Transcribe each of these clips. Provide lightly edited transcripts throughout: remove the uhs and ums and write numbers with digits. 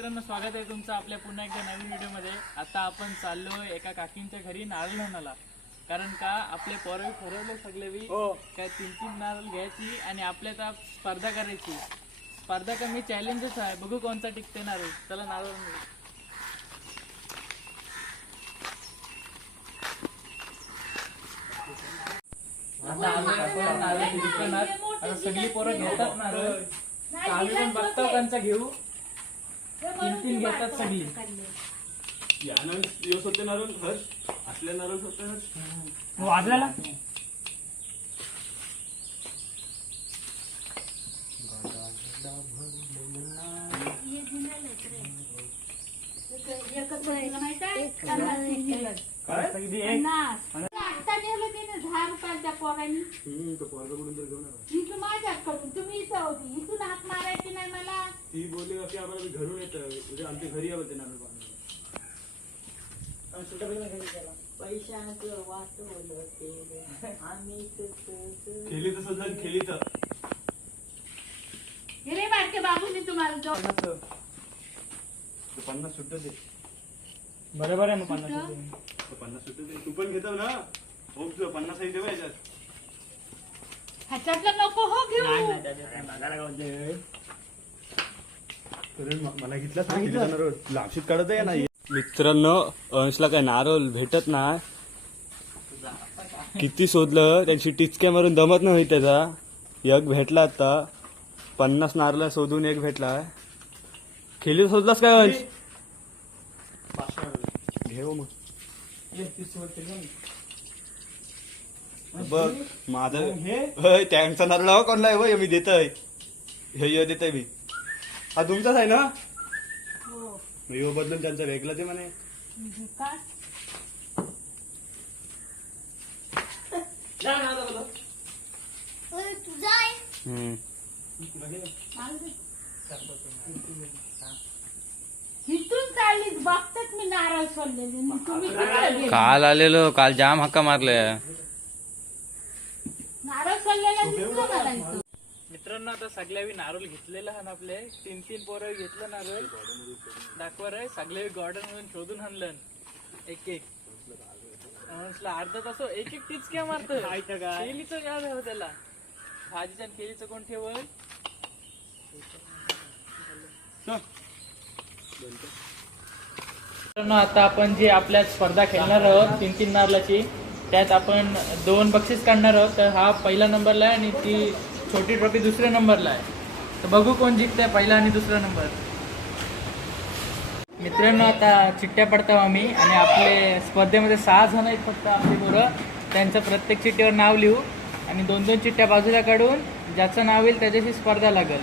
मित्रांनो, स्वागत आहे तुमचं आपल्या पुन्हा एकदा नवीन व्हिडिओमध्ये. आता आपण चाललो एका काकींच्या घरी नारळ आणायला. कारण का आपले पोरं ठरवले सगळे काय 3-3 नारळ घ्यायची आणि आपल्याला स्पर्धा करायची. स्पर्धा कमी चॅलेंजच आहे, बघू कोणता टिकते नारळ. चला नारळ आणू. आता नारळ दुकानात आता सगळी पोरं घेतात नारळ. आम्ही पण बघतो त्यांचा घेऊ. 3-3 घेतात सगळी. होते नारळ हर्ष आपल्या नारळ होते हर्ष वाजल्याला तुम्ही हात मारायची नाही मला. ती बोलली की आम्हाला घरून येतं म्हणजे आमच्या घरी यावं ते नारळ पाणी. खेली तर सध्या खेली तर गेले बारके बाबूंनी तुम्हाला 50 सुट्ट दे. बरोबर आहे. मग 50 सुट्ट दे. तू पण घेतो ना. हो तुझं 50 आहे तेव्हा याच्यात ह्याच्यातलं नको हो घेऊ. मला घेतला लापशीत काढत आहे ना. मित्रांनो, अंशला काय नारळ भेटत नाही. किती शोधलं, त्याची टिचक्या मारून दमत नाही त्याचा. एक भेटला आता. 50 नारळ शोधून एक भेटला. खेली शोधलास काय अंश? घेऊ मग बघ माझं त्यांचा नारळ कोणला आहे मी देतय. हे देतय मी. हा तुमचाच आहे ना. यो बदलून त्यांचा वेगळा ते म्हणे. इथून चाललीच बघतात मी नारळ सोडलेले. तुम्ही काल आलेलो, काल जाम हक्का मारले. नारळ सोडलेला दिसला मला इथं. मित्रांनो, आता सगळ्यावी नारळ घेतलेलं आहे ना. आपले 3-3 पोरं घेतलं नारळ. दाखवर आहे सगळे गार्डन मधून शोधून आणलं एक एक. अर्धा तास एक एक टिचक्या मारत. केलीचं याद आहे त्याला. भाजीच्या केलीचं कोण ठेवल. मित्रांनो, आता आपण जे आपल्या स्पर्धा खेळणार आहोत 3-3 नारळाची, त्यात आपण 2 बक्षीस काढणार आहोत. तर हा पहिला नंबरला आहे आणि ती छोटी ट्रॉफी दुसऱ्या नंबरला आहे. तर बघू कोण जिंकतंय पहिला आणि दुसरा नंबर. मित्रांनो, आता चिठ्ठ्या पडतो आम्ही आणि आपले स्पर्धेमध्ये 6 जण आहेत फक्त आपली पोरं. त्यांचं प्रत्येक चिठ्ठीवर नाव लिहू आणि 2-2 चिठ्ठ्या बाजूला काढून ज्याचं नाव येईल त्याच्याशी स्पर्धा लागेल.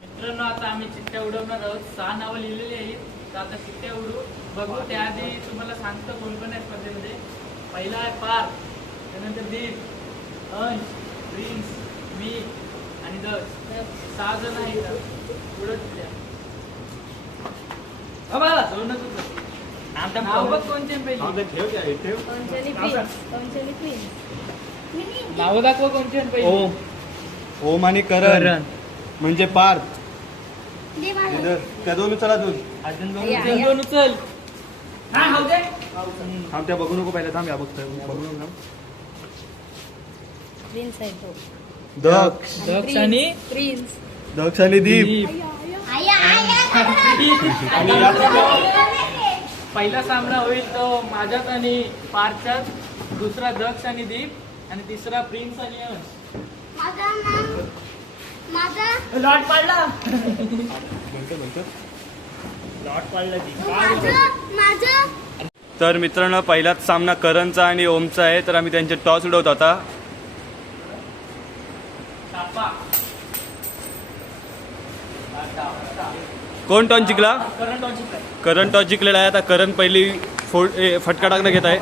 मित्रांनो, आता आम्ही चिठ्ठ्या उडवणार आहोत. 6 नावं लिहिलेली आहेत. तर आता चिठ्ठ्या उडू. बघू त्याआधी तुम्हाला सांगतो कोण कोण आहे स्पर्धेमध्ये. पहिला आहे पार्थ, त्यानंतर दीप, अंश, प्रिन्स, मी आणि दक्ष. 6 जण आहेत. उडत द्या. नाव बघ कोणचे पहिले. नाव दाखवा कोणचे पहिले. ओम आणि करण म्हणजे पार्थ. त्या दोन उचला दोन. अजून 2 उचल. थांब त्या बघू नको पहिला. थांब या बघतोय बघू नको. दक्ष दक्ष आणि दीप. पहिला सामना होईल तो माझ्यात आणि पार्थच्यात. दुसरा दक्ष आणि दीप आणि तिसरा प्रिन्स आणि अंश. लॉट पाडला. लॉट पाडला. तर मित्रांनो, पहिलाच सामना करणचा आणि ओमचा आहे. तर आम्ही त्यांचे टॉस उडवतो आता. कोण टॉस जिंकला? करण टॉस जिंकलेला आहे. आता करण पहिली फटका टाकणं घेत आहे.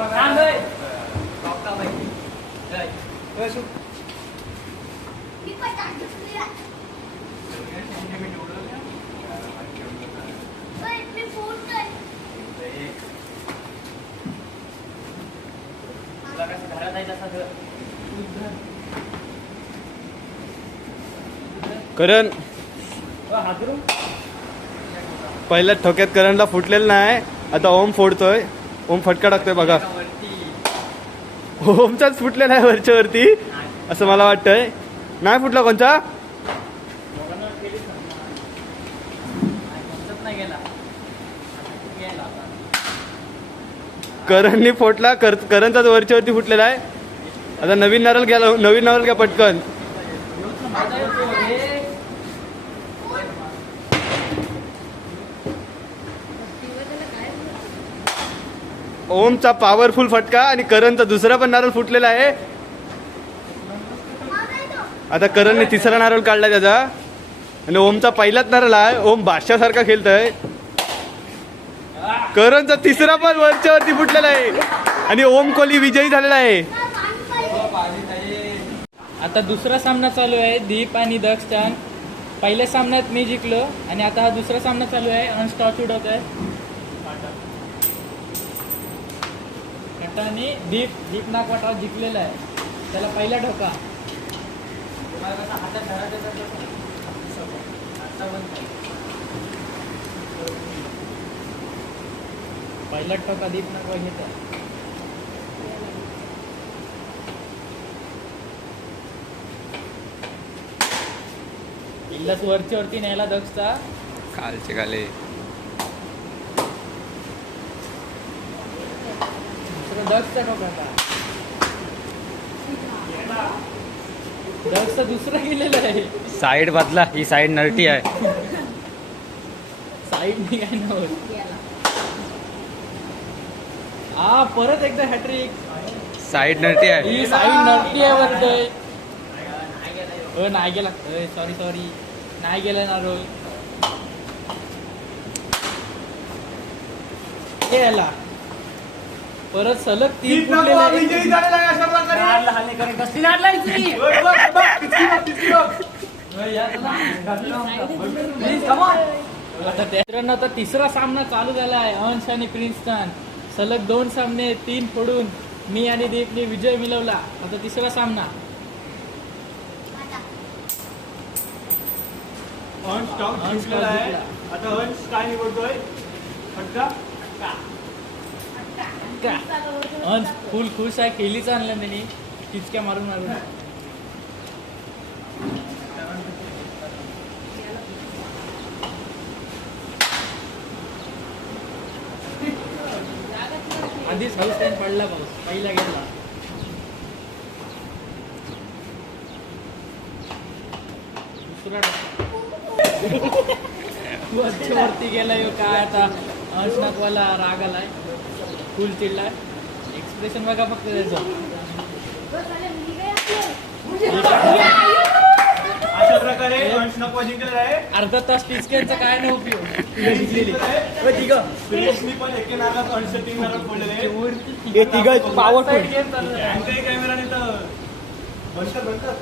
करण पहिल्या ठोक्यात करणला फुटलेलं नाही. आता ओम फोडतोय. ओम फटका टाकतोय बघा. ओमचाच फुटलेला आहे वरच्या वरती असं मला वाटतंय. नाही फुटला कोणचा. करणनी फोडला. करणचाच वरच्या वरती फुटलेला आहे. आता नवीन नारळ घ्या. नवीन नारळ घ्या पटकन. ओमचा पॉवरफुल फटका आणि करणचा दुसरा पण नारळ फुटलेला आहे. आता करणने तिसरा नारळ काढला त्याचा आणि ओमचा पहिलाच नारळ आहे. ओम बादशासारखा खेळतोय. करणचा तिसरा पण वरच्या वरती फुटलेला आहे आणि ओम कोहली विजयी झालेला आहे. आता दुसरा सामना चालू आहे दीप आणि दक्षचा. पहिल्या सामन्यात मी जिंकलो आणि आता हा दुसरा सामना चालू आहे. अंश टॉस उडवत आहे. आणि दीप नागवाटा जिंकलेला आहे. त्याला पहिला ढोका हातात पहिला ठोका दीप नागवा घेत आहे. इल्लाच वरती न्यायला दक्षचा. कालचे काले दक्षचा ठोका दक्षचा दुसरा गेलेला आहे. साईड बदला. ही साईड नरटी आहे. साईड काय नव्हतं. परत एकदा हॅट्रिक. साईड नरटी आहे. ही साईड नरटी आहे वरतोय. नाही गेला. सॉरी नाही गेला ना रोल. गेला परत सलग 3 विजयी झालेला आहे अशा प्रकारे. मित्रांनो आता तिसरा सामना चालू झाला आहे. अंश आणि प्रिन्सचा सलग 2 सामने 3 फोडून मी आणि दीपने विजय मिळवला. आता तिसरा सामना. अंश टॉप जिंकलेला आहे. आता अंश काय निवडतोय. फटका. अंश फुल खुश आहे. केलीच आणलं त्यांनी किचक्या मारून आधीच हाऊस टाइम पडला पाऊस. पहिला गेला. दुसरा वरती गेलाय. काय आता अंश नाकवाला राग आलाय. फुल चिडलाय. एक्सप्रेशन बघा फक्त त्याचं. अशा प्रकारे अंश नकवा जिंकलेला आहे. अर्धा तास टिचक्यांचा काय नाही उपयोग. प्रिन्सनी पण एके नारळात अंश 3 नारळ फोडलेले आहे. पॉवरफुल कॅमेराने तर बनतात.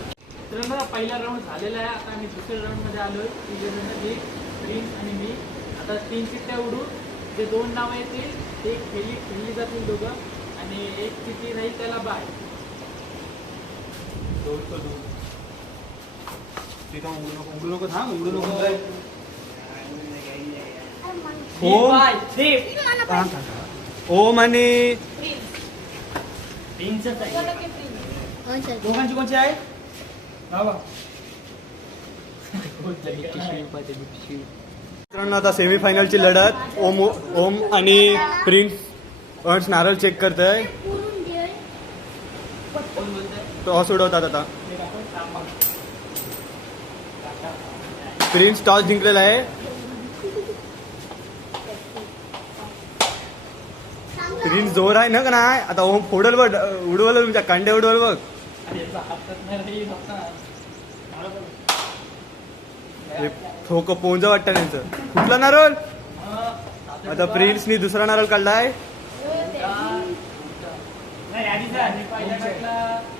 तर पहिला राऊंड झालेला आहे. आता आम्ही दुसऱ्या राऊंड मध्ये आलोय. दीप, प्रिन्स आणि मी. आता 3 चिठ्ठ्या उडू. जे 2 नावं येतील ते खेळली जातील दोघं आणि एक चिठ्ठी राहील त्याला बाय. उघडू नको. थांब. उघडू नको. ओम आणि दोघांची कोणची आहे. मित्रांनो आता सेमीफायनलची लढत. ओम आणि प्रिन्स. अंश नारळ चेक करतोय. टॉस उडवतात. आता प्रिन्स टॉस जिंकलेला आहे. प्रिन्स जोर आहे ना का नाही. आता ओम फोडल बघ. उडवलं तुमच्या कांड्या उडवल बघ. ठोक पोंज वाटतं त्यांचं. कुठला नारळ. आता प्रिन्सनी दुसरा नारळ काढलाय.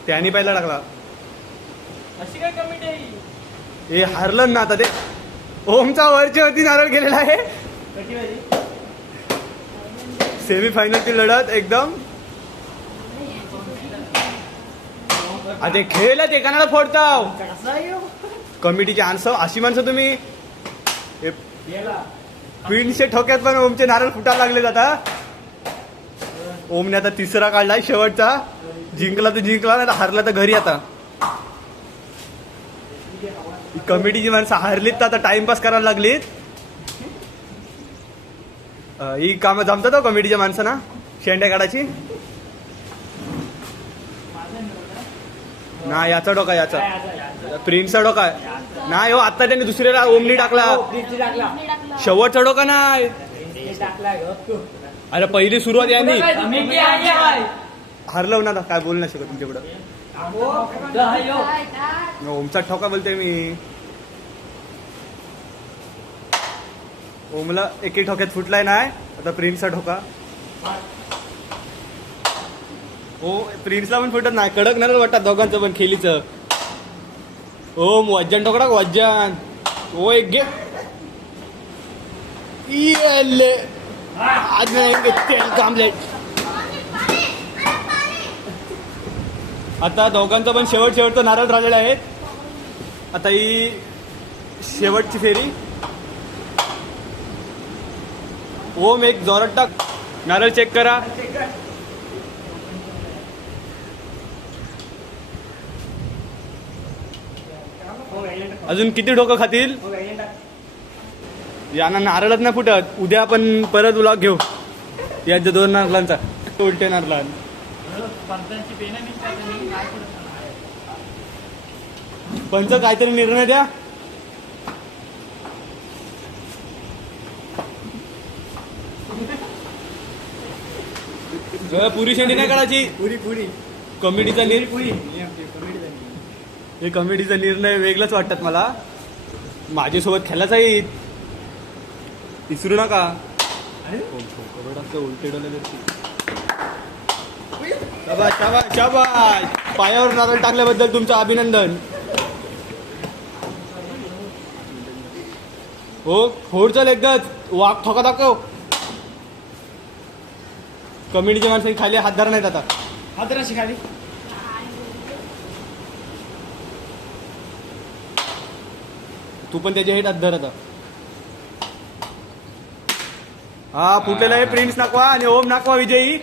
त्यांनी पहिला टाकला. अशी काय कमिटी आहे. हे हारलं ना आता ते. ओमचा वरच्या वरती नारळ गेलेला आहे. सेमीफायनलची लढत एकदम. आता खेळला ते कानाला फोडताव. कमिटीची माणसं अशी माणसं तुम्ही. हे क्वीनचे ठोक्यात पण ओमचे नारळ फुटायला लागले आता. ओमने आता तिसरा काढलाय शेवटचा. जिंकला तर जिंकला, नाही तर हारला तर घरी. आता कमिटीची माणसं हारलीत तर आता टाइमपास करायला लागलीत. ही कामं जमतात हो कमिटीच्या माणसांना शेंड्या काढायची. ना याचा डोका, याचा प्रिन्सचा डोका नाही हो. आता त्यांनी दुसऱ्याला ओमनी टाकला. शेवटचा डोका नाही. अरे पहिली सुरुवात यांनी हारलं ना. काय बोलू नाही शकत तुमच्याकडं. ओमचा ठोका बोलते मी. ओमला एक ठोक्यात फुटलाय नाही. आता प्रिन्सचा ठोका. हो प्रिन्सला पण फुटत नाही. कडक नारळ वाटतात दोघांचं पण खेलीचं. ओम वज्जन ठोकडा वज्जन. ओ एक घे. आज तेल कामलेट. आता दोघांचं पण शेवटचं नारळ राहिलेलं आहे. आता ही शेवटची फेरी. ओम एक जोरात टाक. नारळ चेक करा. अजून किती डोकं खातील. यांना नारळच नाही फुटत. उद्या आपण परत व्लॉग घेऊ यांच्या 2 नारळांचा. उलटे नारळां पंच काहीतरी निर्णय द्या. पुरी शेंडी नाही काढायची. पुरी कमिटीचा हे कमिटीचा निर्णय वेगळाच वाटतात मला. माझ्यासोबत खेळायचा येईल. विसरू नका. उलटे डोले. शाबाश शाबाश शाबाश. पायावर नारळ टाकल्याबद्दल तुमचं अभिनंदन. हो फोड चल एकदाच. वाघ ठोका दाखव. कमिटीच्या माणसांनी खाली हात धरा नाहीत. आता हात धराशी खाली. तू पण त्याच्या हेट हात धर. आता हा फुटलेला आहे. प्रिन्स नाकवा आणि ओम नाकवा विजयी.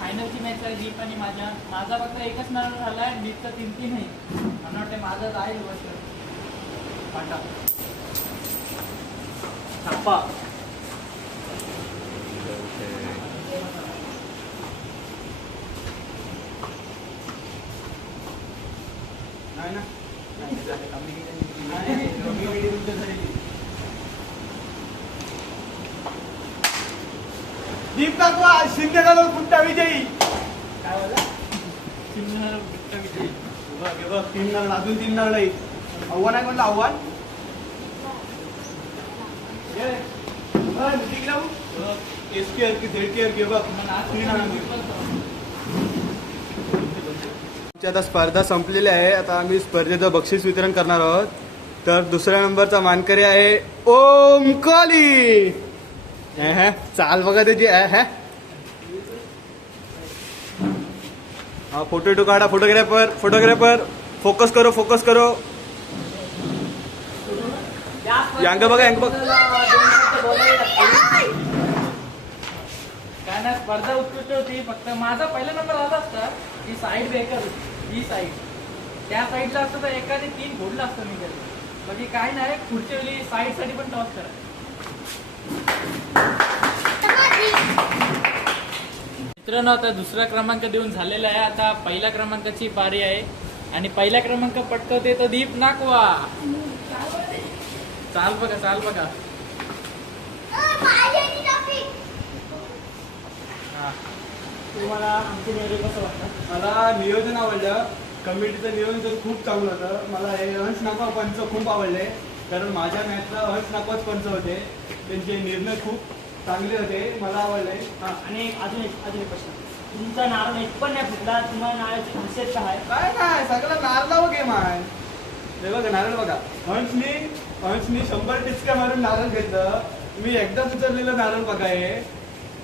फायनलची मॅच आहे दीप आणि माझा फक्त एकच नारळ झालाय. दीपचा 3-3 आहे. मला वाटतं माझा जाईल छापा. नाही ना. दीप दाखवा. शिंदे नारळ फुटता विजयी. काय बोला. चिन्ह फुटता विजयी. 3 नारळ. अजून 3 नारळ आहे. आव्हान आहे म्हणलं. आव्हान SKR की ZKR घे बघ. आता स्पर्धा संपलेली आहे. आता आम्ही स्पर्धेचं बक्षीस वितरण करणार आहोत. तर दुसऱ्या नंबरचा मानकरी आहे ओम कोहली. चाल बघा त्याची. हा फोटो काढा. फोटोग्राफर फोकस करो. यांग बघा. काय ना स्पर्धा उत्कृष्ट होती. फक्त माझा पहिला नंबर आला असता. ही साईड बेकर होती. ही साईड त्या साईडला असतं तर एकाने 3 फोडलं असतं मी त्याला. बाकी काय नाही. पुढच्या वेळी साईड साठी पण टॉस करा. मित्रांनो आता दुसरा क्रमांक देऊन झालेला आहे. आता पहिल्या क्रमांकाची पारी आहे आणि पहिला क्रमांक पटकवते तो दीप नाकवा. चाल बघा. तुम्हाला आमचे नियोजन कसं वाटतं. मला नियोजन आवडलं. कमिटीचं नियोजन तर खूप चांगलं होतं. मला हे हंस नाकवा पंच खूप आवडले. कारण माझ्या मॅचला हंस नाकवाच पंच होते. त्यांचे निर्णय खूप चांगले होते. मला आवडले. आणि अजून एक प्रश्न. तुमचा नारळ एक पण नाही फुटला. तुम्हाला नारळाची खासियत काय? काय नाही सगळं नारळावर गेम आहे. हे बघा नारळ बघा. हंसनी 100 टिचक्या मारून नारळ घेतलं. तुम्ही एकदाच उचललेलं नारळ बघा हे.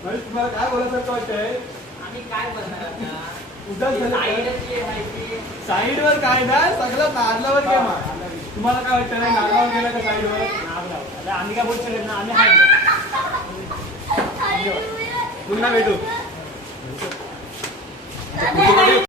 हंस तुम्हाला काय बोलायचं वाटतंय? आम्ही काय करणार आता? उद्याच झालं. साईडच ये माहिती. साईडवर काय ना सगळं नारळावर गेम आहे. तुम्हाला काय वाटतं नारळावर गेला का साईडवर? नारळ. आम्ही काय बोलू शकत ना, आम्ही आहे. पुन्हा भेटू. दादा,